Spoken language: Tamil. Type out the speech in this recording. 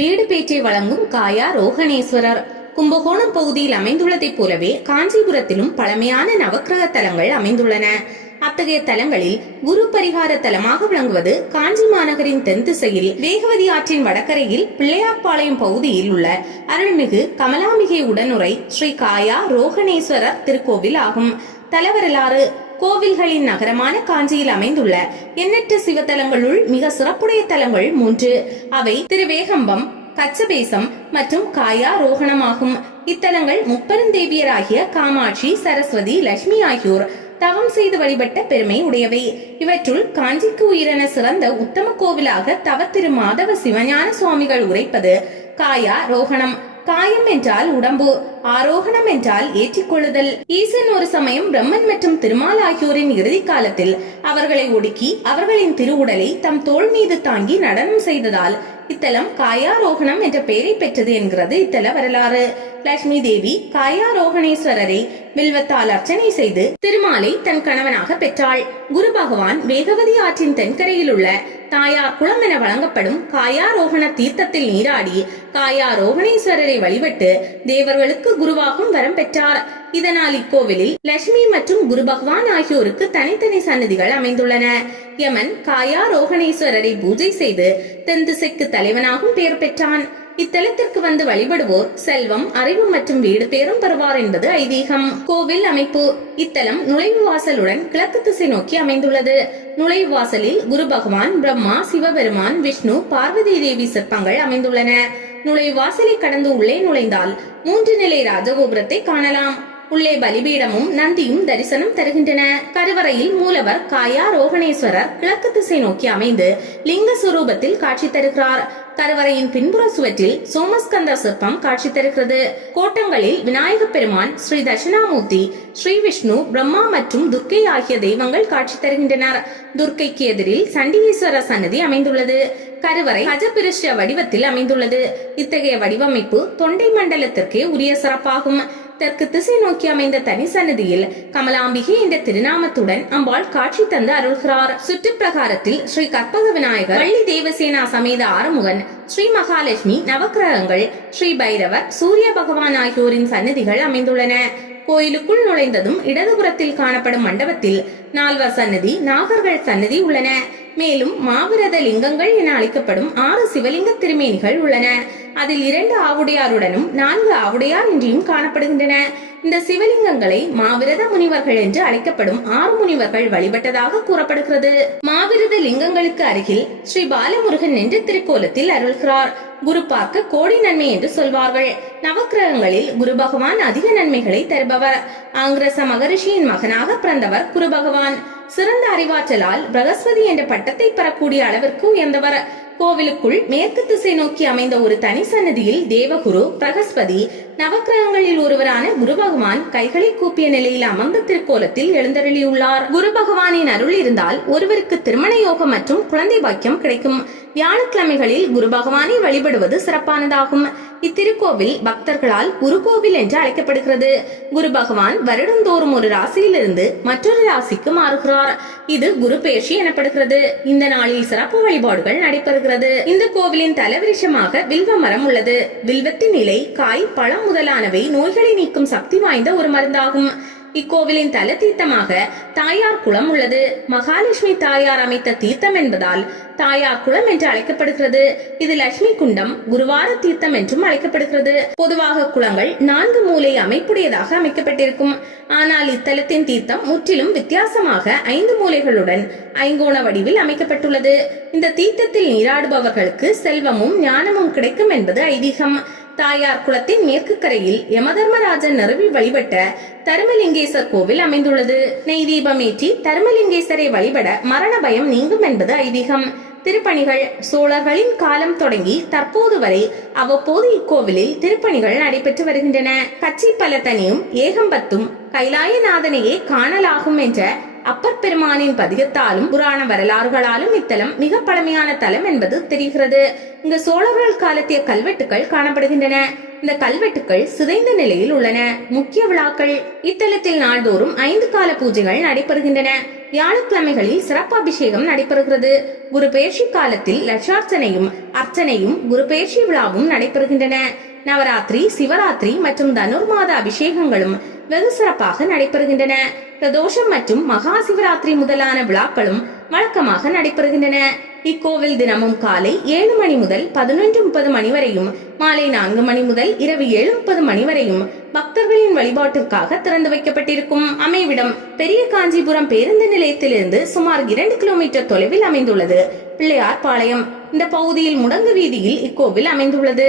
வீடு பேச்சை வழங்கும் காயா ரோகணேஸ்வரர் கும்பகோணம் பகுதியில் அமைந்துள்ளதைப் போலவே காஞ்சிபுரத்திலும் பழமையான நவக்கிரக தலங்கள் அமைந்துள்ளன. அத்தகைய தலங்களில் குரு பரிகார தலமாக விளங்குவது காஞ்சி மாநகரின் தென் திசையில் வேகவதி ஆற்றின் வடகரையில் பிள்ளையார்பாளையம் பகுதியில் உள்ள அருள்மிகு கமலாம்பிகை உடனுரை ஸ்ரீ காயா ரோகணேஸ்வரர் திருக்கோவில் ஆகும். தலவரலாறு: கோவில்களின் நகரமான காஞ்சியில் அமைந்துள்ள எண்ணற்ற சிவத்தலங்களுள் மிக சிறப்புடைய தலங்கள் 3. அவை திருவேகம்பம், கச்சபேசம் மற்றும் காயா ரோகணமாகும். இத்தலங்கள் முப்பெருந்தேவியராகிய காமாட்சி, சரஸ்வதி, லட்சுமி ஆகியோர் தவம் செய்து வழிபட்ட பெருமை உடையவை. இவற்றுள் காஞ்சிக்கு உயிரென சிறந்த உத்தம கோவிலாக தவத்திரு மாதவ சிவஞான சுவாமிகள் உரைப்பது காயா ரோகணம். காயம் என்றால் உடம்பு, ஆரோகணம் என்றால் ஏற்றிக்கொள்ளுதல். ஈசன் ஒரு சமயம் பிரம்மன் மற்றும் திருமால் ஆகியோரின் இறுதி காலத்தில் அவர்களை ஒடுக்கி அவர்களின் திருவுடலை தம் தோள் மீது தாங்கி நடனம் செய்ததால் இத்தலம் காயாரோகணம் என்ற பெயரை பெற்றது என்கிறது இத்தல வரலாறு. லட்சுமி தேவி காயாரோகணேஸ்வரரை வில்வத்தால் அர்ச்சனை செய்து திருமாலை தன் கணவனாக பெற்றாள். குரு பகவான் வேகவதி ஆற்றின் தென்கரையில் உள்ள தாயார் குளம் என வழங்கப்படும் காயாரோகண தீர்த்தத்தில் நீராடி காயாரோகணேஸ்வரரை வழிபட்டு தேவர்களுக்கு குருவாகும் வரம் பெற்றார். இதனால் இக்கோவிலில் லட்சுமி மற்றும் குரு பகவான் ஆகியோருக்கு தனித்தனி சன்னதிகள் அமைந்துள்ளன. யமன் காயாரோகணேஸ்வரரை பூஜை செய்து தென் திசைக்கு தலைவனாகவும் பெயர் பெற்றான். இத்தலத்திற்கு வந்து வழிபடுவோர் செல்வம், அறிவு மற்றும் வீடு பேரும் பெறுவார் என்பது ஐதீகம். கோவில் அமைப்பு: இத்தலம் நுழைவு வாசலுடன் கிழக்கு திசை நோக்கி அமைந்துள்ளது. நுழைவு வாசலில் குரு பகவான், பிரம்மா, சிவபெருமான், விஷ்ணு, பார்வதி தேவி சிற்பங்கள் அமைந்துள்ளன. நுழைவு வாசலை கடந்து உள்ளே நுழைந்தால் 3 நிலை ராஜகோபுரத்தை காணலாம். உள்ளே பலிபீடமும் நந்தியும் தரிசனம் தருகின்றன. கருவறையில் மூலவர் காயாரோகணேஸ்வரர் கிழக்கு திசை நோக்கி அமைந்து லிங்க சுரூபத்தில் காட்சி தருகிறார். கருவறையின் பின்புற சுவற்றில் சோமஸ்கந்த சிற்பம் காட்சி தருகிறது. கோட்டங்களில் விநாயக பெருமான், ஸ்ரீ தட்சிணாமூர்த்தி, ஸ்ரீ விஷ்ணு, பிரம்மா மற்றும் துர்க்கை ஆகிய தெய்வங்கள் காட்சி தருகின்றனர். துர்க்கைக்கு எதிரில் சண்டிகேஸ்வரர் சன்னதி அமைந்துள்ளது. கருவறை கஜபிருஷ்ட வடிவத்தில் அமைந்துள்ளது. இத்தகைய வடிவமைப்பு தொண்டை மண்டலத்திற்கே உரிய சிறப்பாகும். தெற்கு திசை நோக்கி அமைந்த தனி சன்னதியில் கமலாம்பிகை என்ற திருநாமத்துடன் அம்பாள் காட்சி தந்து அருள்கிறார். சுற்று பிரகாரத்தில் ஸ்ரீ கற்பக விநாயகர், வள்ளி தேவசேனா சமேத ஆறுமுகன், ஸ்ரீ மகாலட்சுமி, நவக்கிரகங்கள், ஸ்ரீ பைரவர், சூரிய பகவான் ஆகியோரின் சன்னதிகள் அமைந்துள்ளன. கோயிலுக்குள் நுழைந்ததும் இடதுபுறத்தில் காணப்படும் மண்டபத்தில் 4 சன்னதி, நாகர்கள் சன்னதி உள்ளன. மேலும் மாவிரத லிங்கங்கள் என அழைக்கப்படும் 6 சிவலிங்க திருமேனிகள் உள்ளன. அதில் 2 ஆவுடையாருடனும் 4 ஆவுடையார் இன்றியும் காணப்படுகின்றன. இந்த சிவலிங்கங்களை மாவிரத முனிவர்கள் என்று அழைக்கப்படும் 6 முனிவர்கள் வழிபட்டதாக கூறப்படுகிறது. மாவிரத லிங்கங்களுக்கு அருகில் ஸ்ரீ பாலமுருகன் என்று திருக்கோலத்தில் அருள்கிறார். குரு பார்க்க கோடி நன்மை என்று சொல்வார்கள். நவக்கிரகங்களில் குரு பகவான் அதிக நன்மைகளை தருபவர். ஆங்கிரச மகரிஷியின் மகனாக பிறந்தவர் குரு பகவான். சிறந்த அறிவாற்றலால் பிரகஸ்பதி என்ற பட்டத்தை பெறக்கூடிய அளவிற்கு உயர்ந்தவர். கோவிலுக்குள் மேற்கு திசை நோக்கி அமைந்த ஒரு தனி சன்னதியில் தேவகுரு, பிரகஸ்பதி, நவக்கிரகங்களில் ஒருவரான குரு பகவான் கைகளை கூப்பிய நிலையில் அமர்ந்த திருக்கோலத்தில் எழுந்தருளியுள்ளார். குரு பகவானின் அருள் இருந்தால் ஒருவருக்கு திருமண யோகம் மற்றும் குழந்தை பாக்கியம் கிடைக்கும். வியாழக்கிழமைகளில் குரு பகவானை வழிபடுவது சிறப்பானதாகும். இத்திருக்கோவில் பக்தர்களால் குரு கோவில் என்று அழைக்கப்படுகிறது. குரு பகவான் வருடந்தோறும் ஒரு ராசியிலிருந்து மற்றொரு ராசிக்கு மாறுகிறார். இது குரு பெயர்ச்சி எனப்படுகிறது. இந்த நாளில் சிறப்பு வழிபாடுகள் நடைபெறுகிறது. இந்த கோவிலின் தலவிருஷமாக வில்வ மரம் உள்ளது. வில்வத்தின் இலை, காய், பழம் முதலானவை நோய்களை நீக்கும் சக்தி வாய்ந்த ஒரு மருந்தாகும். இக்கோவிலின் தல தீர்த்தமாக தாயார் குளம் உள்ளது. மகாலட்சுமி தாயார் அமைத்த தீர்த்தம் என்பதால் தாயார் குளம் என்று அழைக்கப்படுகிறது. இது லட்சுமி குண்டம், குருவார தீர்த்தம் என்றும் அழைக்கப்படுகிறது. பொதுவாக குளங்கள் 4 மூலை அமைப்புடையதாக அமைக்கப்பட்டிருக்கும். ஆனால் இத்தலத்தின் தீர்த்தம் முற்றிலும் வித்தியாசமாக 5 மூலைகளுடன் ஐங்கோண வடிவில் அமைக்கப்பட்டுள்ளது. இந்த தீர்த்தத்தில் நீராடுபவர்களுக்கு செல்வமும் ஞானமும் கிடைக்கும் என்பது ஐதீகம். தாயார் குளத்தின் மேற்கு கரையில் யமதர்மராஜன் நிறுவி வழிபட்ட தர்மலிங்கேசர் கோவில் அமைந்துள்ளது. நெய் தீபம் ஏற்றி தர்மலிங்கேசரை வழிபட மரண பயம் நீங்கும் என்பது ஐதீகம். திருப்பணிகள்: சோழர்களின் காலம் தொடங்கி தற்போது வரை அவ்வப்போது இக்கோவிலில் திருப்பணிகள் நடைபெற்று வருகின்றன. கச்சி பலத்தனியும் ஏகம்பத்தும் கைலாயநாதனையே காணலாகும் என்ற அப்பர் பெருமானின் பதிகத்தாலும் புராண வரலாறுகளாலும் இத்தலம் மிக பழமையான தலம் என்பது தெரிகிறது. இங்கு சோழர்கள் காலத்திய கல்வெட்டுகள் காணப்படுகின்றன. இந்த கல்வெட்டுக்கள் சிதைந்த நிலையில் உள்ளன. முக்கிய விழாக்கள். இத்தலத்தில் நாள்தோறும் 5 கால பூஜைகள் நடைபெறுகின்றன. வியாழக்கிழமைகளில் சிறப்பு அபிஷேகம் நடைபெறுகிறது. குரு பெயர்ச்சி காலத்தில் லட்சார்ச்சனையும் அர்ச்சனையும் குரு பெயர்ச்சி விழாவும் நடைபெறுகின்றன. நவராத்திரி, சிவராத்திரி மற்றும் தனுர்மாத அபிஷேகங்களும் வெகு சிறப்பாக நடைபெறுகின்றன. பிரதோஷம் மற்றும் மகா சிவராத்திரி முதலான விழாக்களும் வழக்கமாக நடைபெறுகின்றன. இக்கோவில் தினமும் காலை 7 மணி முதல் 11:30 மணி வரையும், மாலை 4 மணி முதல் இரவு 7:30 மணி வரையும் பக்தர்களின் வழிபாட்டிற்காக திறந்து வைக்கப்பட்டிருக்கும். அமைவிடம் பெரிய காஞ்சிபுரம் பேருந்து நிலையத்திலிருந்து சுமார் 2 கிலோமீட்டர் தொலைவில் அமைந்துள்ளது. பிள்ளையார் பாளையம். இந்த பகுதியில் முடங்கு வீதியில் இக்கோவில் அமைந்துள்ளது.